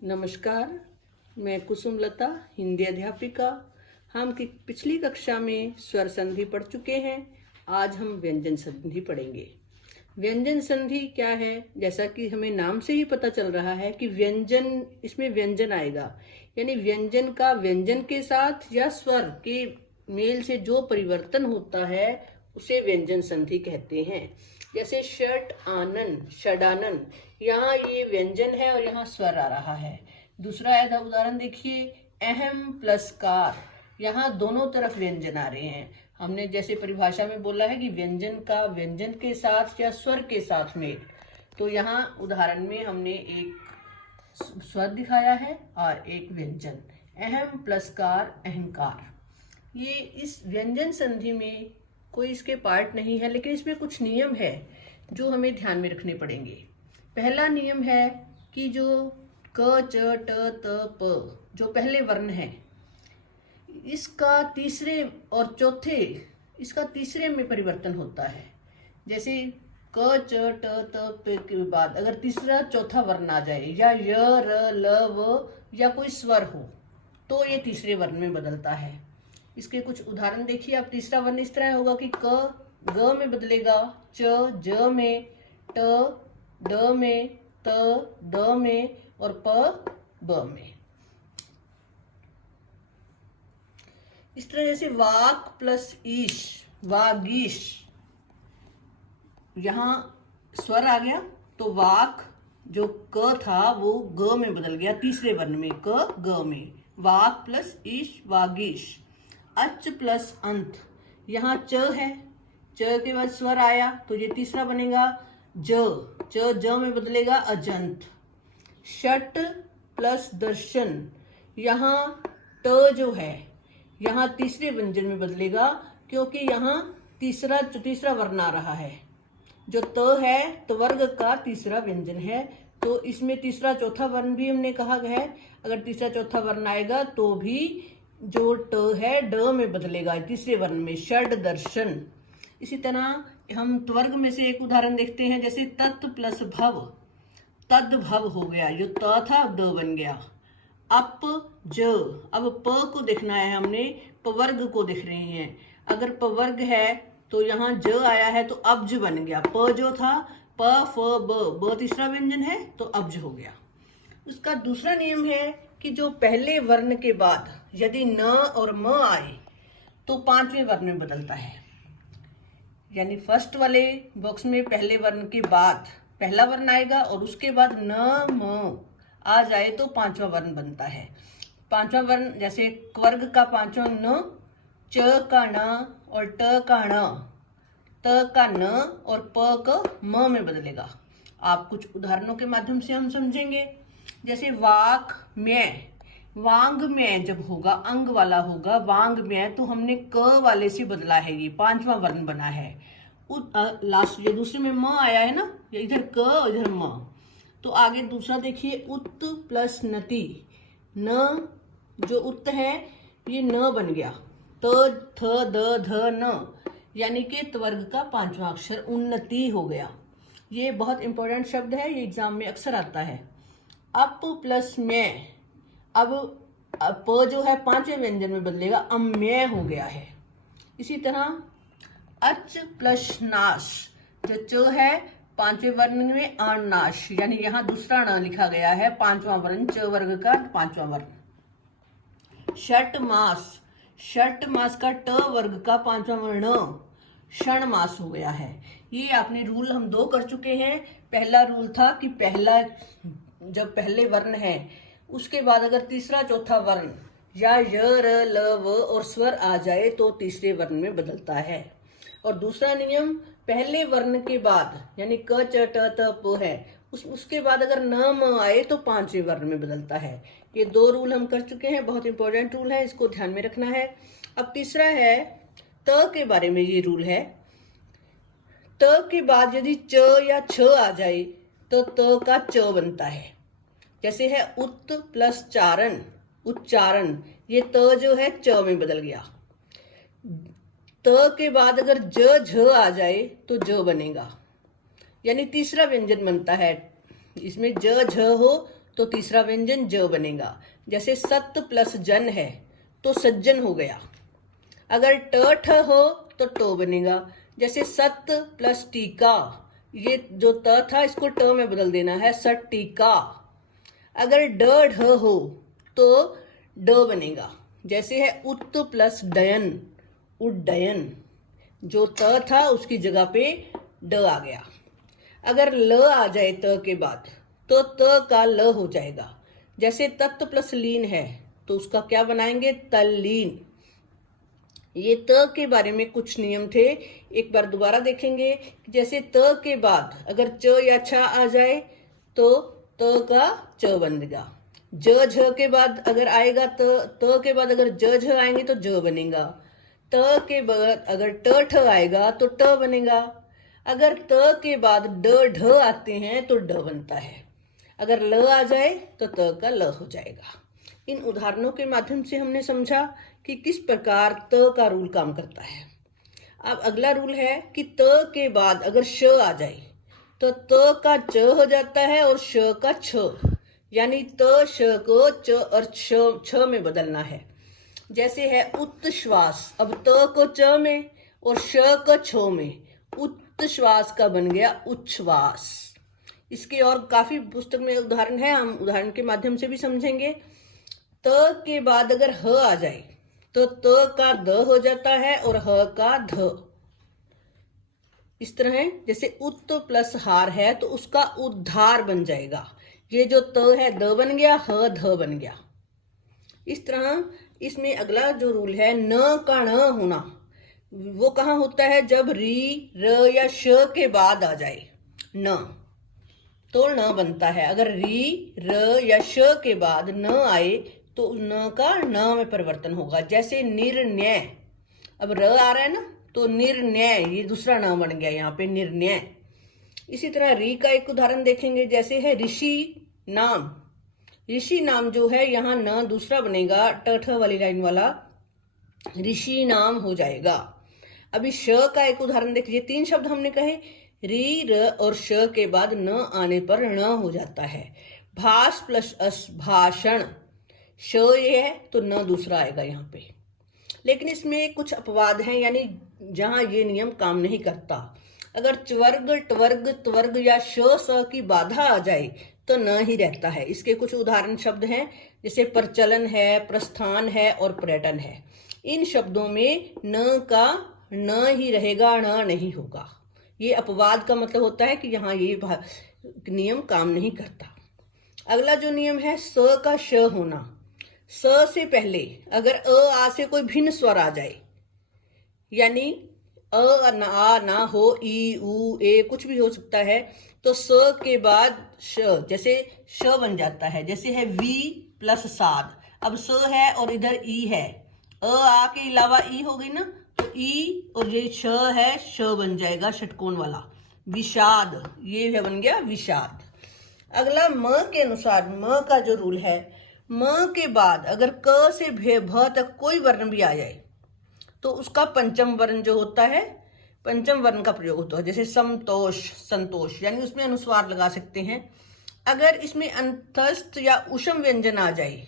नमस्कार, मैं कुसुमलता, हिंदी अध्यापिका। हम की पिछली कक्षा में स्वर संधि पढ़ चुके हैं। आज हम व्यंजन संधि पढ़ेंगे। व्यंजन संधि क्या है? जैसा कि हमें नाम से ही पता चल रहा है कि व्यंजन, इसमें व्यंजन आएगा, यानी व्यंजन का व्यंजन के साथ या स्वर के मेल से जो परिवर्तन होता है उसे व्यंजन संधि कहते हैं। जैसे षट आनन, षडानन, यहाँ ये व्यंजन है और यहाँ स्वर आ रहा है। दूसरा उदाहरण देखिए, अहम प्लस कार, यहाँ दोनों तरफ व्यंजन आ रहे हैं। हमने जैसे परिभाषा में बोला है कि व्यंजन का व्यंजन के साथ या स्वर के साथ मेल, तो यहाँ उदाहरण में हमने एक स्वर दिखाया है और एक व्यंजन, अहम प्लस कार, अहंकार। ये इस व्यंजन संधि में कोई इसके पार्ट नहीं है, लेकिन इसमें कुछ नियम है जो हमें ध्यान में रखने पड़ेंगे। पहला नियम है कि जो क, च, ट, त, प जो पहले वर्ण है, इसका तीसरे में परिवर्तन होता है। जैसे क, च, ट, त, प के बाद अगर तीसरा चौथा वर्ण आ जाए या य, र, ल, व या कोई स्वर हो तो ये तीसरे वर्ण में बदलता है। इसके कुछ उदाहरण देखिए आप। तीसरा वर्ण इस तरह होगा कि क ग में बदलेगा, च ज में, ट ड में, त द में और प ब में। इस तरह जैसे वाक प्लस ईश, वागीश, यहाँ स्वर आ गया तो वाक जो क था वो ग में बदल गया, तीसरे वर्ण में, क ग में, वाक प्लस ईश, वागीश। अच प्लस अंत, यहाँ च है, च के बाद स्वर आया तो ये तीसरा बनेगा, ज, च ज में बदलेगा, अजंत। षट प्लस दर्शन, यहाँ ट जो है यहाँ तीसरे व्यंजन में बदलेगा, क्योंकि यहाँ तीसरा वर्ण आ रहा है। जो त है तो वर्ग का तीसरा व्यंजन है, तो इसमें तीसरा चौथा वर्ण भी हमने कहा है। अगर तीसरा चौथा वर्ण आएगा तो भी जो ट है ड में बदलेगा, तीसरे वर्ण में, षड दर्शन। इसी तरह हम त्वर्ग में से एक उदाहरण देखते हैं, जैसे तत् प्लस भव, तद भव हो गया, जो त था अब द बन गया। अप ज, अब प को देखना है हमने, पवर्ग को देख रहे हैं। अगर पवर्ग है तो यहाँ ज आया है तो अब्ज बन गया, प जो था प फ ब तीसरा व्यंजन है तो अब्ज हो गया। उसका दूसरा नियम है कि जो पहले वर्ण के बाद यदि न और म आए तो पांचवें वर्ण में बदलता है। यानी फर्स्ट वाले बॉक्स में पहले वर्ण के बाद पहला वर्ण आएगा और उसके बाद न म आ जाए तो पांचवा वर्ण बनता है। पांचवा वर्ण जैसे क्वर्ग का पांचवा न, च का न और ट का न, त का न और प का म में बदलेगा। आप कुछ उदाहरणों के माध्यम से हम समझेंगे। जैसे वाक में, वांग में जब होगा, अंग वाला होगा, वांग में, तो हमने क वाले से बदला है, ये पांचवा वर्ण बना है। लास्ट जो दूसरे में म आया है ना, ये इधर क और इधर म। तो आगे दूसरा देखिए, उत प्लस नति, न जो उत है ये न बन गया, त थ द ध न, यानी कि त्वर्ग का पांचवा अक्षर उन्नति हो गया। ये बहुत इंपॉर्टेंट शब्द है, ये एग्जाम में अक्सर आता है। अप प्लस में, अब प जो है पांचवें व्यंजन में बदलेगा, अम्य हो गया है। इसी तरह अच प्लस नाश, जो च है पांचवें वर्ण में अनाश, यानी यहाँ दूसरा न लिखा गया है, पांचवा वर्ण, च वर्ग का पांचवा वर्ण। षट मास, षट मास का ट वर्ग का पांचवा वर्ण क्षण मास हो गया है। ये आपने रूल हम दो कर चुके हैं। पहला रूल था कि जब पहले वर्ण है उसके बाद अगर तीसरा चौथा वर्ण या य, र, ल, व और स्वर आ जाए तो तीसरे वर्ण में बदलता है। और दूसरा नियम, पहले वर्ण के बाद यानी क, च, ट, त, प है, उसके बाद अगर न म आए तो पांचवें वर्ण में बदलता है। ये दो रूल हम कर चुके हैं, बहुत इंपॉर्टेंट रूल है, इसको ध्यान में रखना है। अब तीसरा है त के बारे में। ये रूल है, त के बाद यदि च या छ आ जाए तो त का च बनता है। जैसे है उत प्लस चारण, उच्चारण, ये त जो है च में बदल गया। त के बाद अगर ज झ आ जाए तो ज बनेगा, यानी तीसरा व्यंजन बनता है। इसमें ज झ हो तो तीसरा व्यंजन ज बनेगा। जैसे सत्य प्लस जन है तो सज्जन हो गया। अगर ट ठ हो तो टो बनेगा। जैसे सत्य प्लस टीका, ये जो त था इसको ट में बदल देना है, सट टीका। अगर ड ढ हो तो ड बनेगा। जैसे है उत प्लस डयन, उड्डयन। जो त था उसकी जगह पे ड आ गया। अगर ल आ जाए त के बाद तो त का ल हो जाएगा। जैसे तत्व प्लस लीन है तो उसका क्या बनाएंगे, तल्लीन। ये त के बारे में कुछ नियम थे, एक बार दोबारा देखेंगे। जैसे त के बाद अगर च या छ आ जाए तो त का च बनेगा। ज झ के बाद अगर आएगा त के बाद अगर ज झ आएंगे तो ज बनेगा। त के बाद अगर ट ठ आएगा तो ट बनेगा। अगर त के बाद ड ढ आते हैं तो ड बनता है। अगर ल आ जाए तो त का ल हो जाएगा। इन उदाहरणों के माध्यम से हमने समझा कि किस प्रकार त का रूल काम करता है। अब अगला रूल है कि त के बाद अगर श आ जाए तो त का च हो जाता है और श का छ, यानी त श को च और छ में बदलना है। जैसे है उत्श्वास, अब त को च में और श को छ में, उत्श्वास का बन गया उच्छ्वास। इसके और काफी पुस्तक में उदाहरण है, हम उदाहरण के माध्यम से भी समझेंगे। त के बाद अगर ह आ जाए तो त का द हो जाता है और ह का ध। इस तरह जैसे उत प्लस हार है तो उसका उद्धार बन जाएगा। ये जो त है द बन गया, ह ध बन गया। इस तरह इसमें अगला जो रूल है न का ण होना, वो कहाँ होता है, जब री र या श के बाद आ जाए न तो न बनता है। अगर री र या श के बाद न आए तो न का न में परिवर्तन होगा। जैसे निर्णय, अब र आ रहा है ना तो निर्णय, ये दूसरा न बन गया यहाँ पे निर्णय। इसी तरह री का एक उदाहरण देखेंगे। जैसे है ऋषि नाम, ऋषि नाम जो है यहाँ न दूसरा बनेगा, ट ठ वाली लाइन वाला ऋषि नाम हो जाएगा। अभी श का एक उदाहरण देखिए। 3 शब्द हमने कहे, री र और श के बाद न आने पर ण हो जाता है। भाष प्लस अस, भाषण। श ये है तो न दूसरा आएगा यहाँ पे। लेकिन इसमें कुछ अपवाद हैं, यानी जहां ये नियम काम नहीं करता। अगर च्वर्ग, ट्वर्ग, त्वर्ग या श स की बाधा आ जाए तो न ही रहता है। इसके कुछ उदाहरण शब्द हैं, जैसे प्रचलन है, प्रस्थान है और पर्यटन है। इन शब्दों में न का न ही रहेगा, ण नहीं होगा। ये अपवाद का मतलब होता है कि यहाँ ये नियम काम नहीं करता। अगला जो नियम है स का श होना। स से पहले अगर अ आ से कोई भिन्न स्वर आ जाए, यानी अ ना आ ना हो, ई उ ए कुछ भी हो सकता है, तो स के बाद श, जैसे श बन जाता है। जैसे है वी प्लस साद, अब स है और इधर ई है, अ आ के अलावा ई हो गई ना, तो ई और ये श है, श बन जाएगा षटकोण वाला विषाद, ये है बन गया विषाद। अगला म के अनुसार, म का जो रूल है, म के बाद अगर क से भ तक कोई वर्ण भी आ जाए तो उसका पंचम वर्ण जो होता है, पंचम वर्ण का प्रयोग होता है। जैसे समतोष, संतोष, यानी उसमें अनुस्वार लगा सकते हैं। अगर इसमें अंतस्थ या उषम व्यंजन आ जाए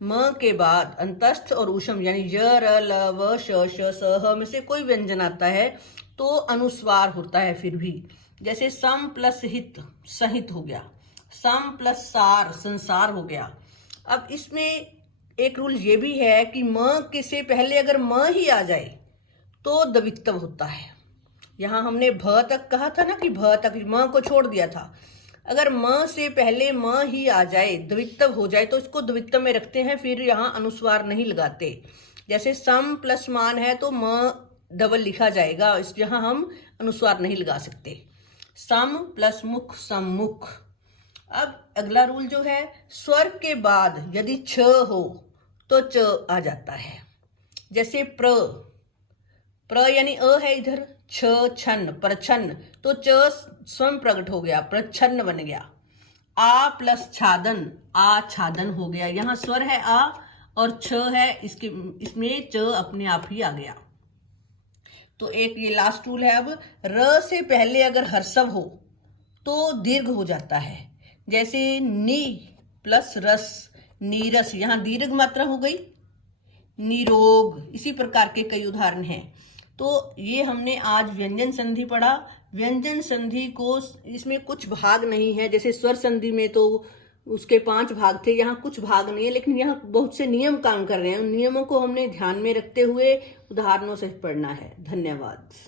म के बाद, अंतस्थ और उषम यानी य र ल व श श स ह में से कोई व्यंजन आता है तो अनुस्वार होता है फिर भी। जैसे सम प्लस हित, सहित हो गया। सम प्लस सार, संसार हो गया। अब इसमें एक रूल ये भी है कि म के से पहले अगर म ही आ जाए तो द्वित्व होता है। यहाँ हमने भ तक कहा था ना, कि भ तक म को छोड़ दिया था। अगर म से पहले म ही आ जाए, द्वित्व हो जाए, तो इसको द्वित्व में रखते हैं, फिर यहाँ अनुस्वार नहीं लगाते। जैसे सम प्लस मान है तो म डबल लिखा जाएगा, इस यहाँ हम अनुस्वार नहीं लगा सकते। सम प्लस मुख, सम्मुख। अब अगला रूल जो है, स्वर के बाद यदि छ हो तो च आ जाता है। जैसे प्र, प्र यानी अ है इधर, छ छन्न, प्रछन्न, तो च स्वयं प्रकट हो गया, प्रछन्न बन गया। आ प्लस छादन, आच्छादन हो गया। यहाँ स्वर है आ और छ है, इसमें च अपने आप ही आ गया। तो एक ये लास्ट रूल है। अब र से पहले अगर हर्षव हो तो दीर्घ हो जाता है। जैसे नी प्लस रस, नीरस, यहाँ दीर्घ मात्रा हो गई, निरोग। इसी प्रकार के कई उदाहरण हैं। तो ये हमने आज व्यंजन संधि पढ़ा। व्यंजन संधि को इसमें कुछ भाग नहीं है, जैसे स्वर संधि में तो उसके 5 भाग थे, यहाँ कुछ भाग नहीं है, लेकिन यहाँ बहुत से नियम काम कर रहे हैं। उन नियमों को हमने ध्यान में रखते हुए उदाहरणों से पढ़ना है। धन्यवाद।